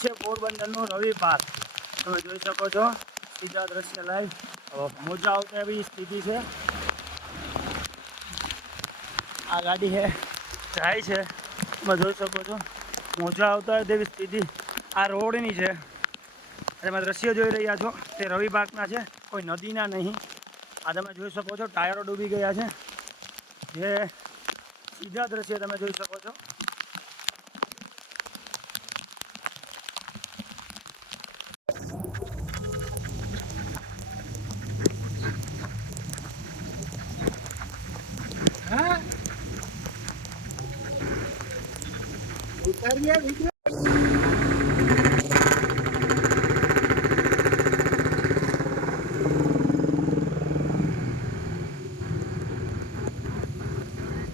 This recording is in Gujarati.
છે પોરબંદરનો રવિ પાર્ક તમે જોઈ શકો છો. સીધા દ્રશ્ય લાઈવ મોજા આવતા એવી સ્થિતિ છે. આ ગાડી છે જાય છે. તમે જોઈ શકો છો. મોજા આવતા હોય તેવી સ્થિતિ. આ રોડની છે. તમે દ્રશ્ય જોઈ રહ્યા છો. તે રવિ પાર્કના છે. કોઈ નદીના નહીં. આ તમે જોઈ શકો છો. ટાયરો ડૂબી ગયા છે. જે સીધા દ્રશ્ય તમે જોઈ શકો છો. O cara